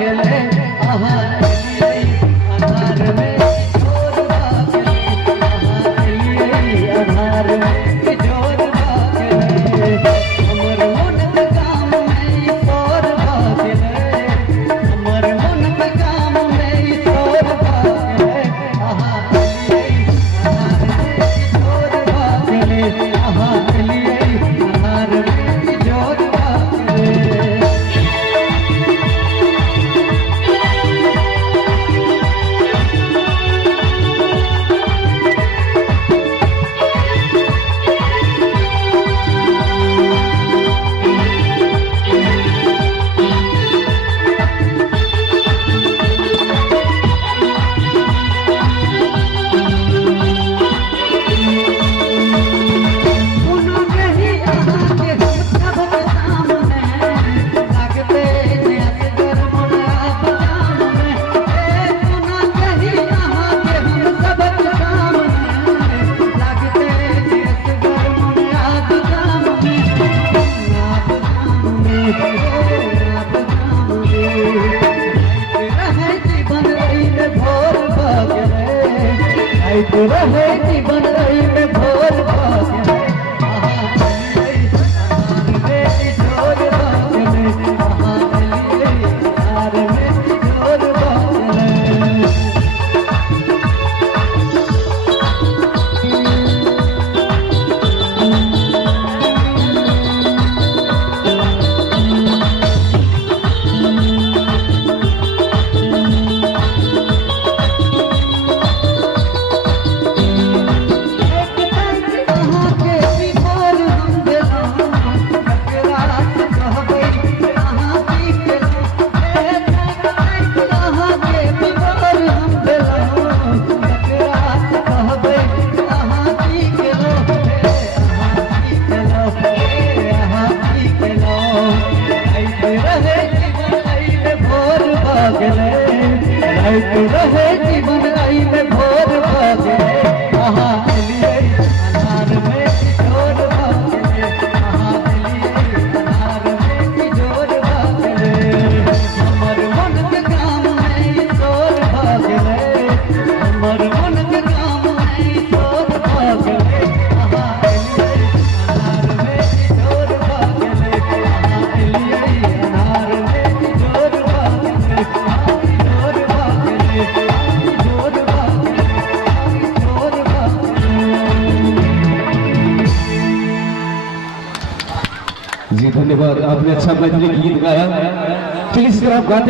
भागले आहा अनार में जोर भागले आहा अनार में जोर भागले हमर मन के काम में तोर भागले हमर मन के काम में तोर भागले आहा अनार में जोर भागले आहा अनार में जोर भागले रहे जीवन में भोर भाग्य जोर भाग्य आहार में जोर भाग्य रहे जीवन आई में भोर भागले आहा अनार में जोर भागले आहा अनार में जोर भागले हमर मन के काम में तोर भागले हमर मन के काम में तोर भागले आहा अनार में जोर भागले आहा अनार में जोर भागले जी धन्यवाद, आपने अच्छा मैथिली गीत गाया। चलिए इस तरह आप गाते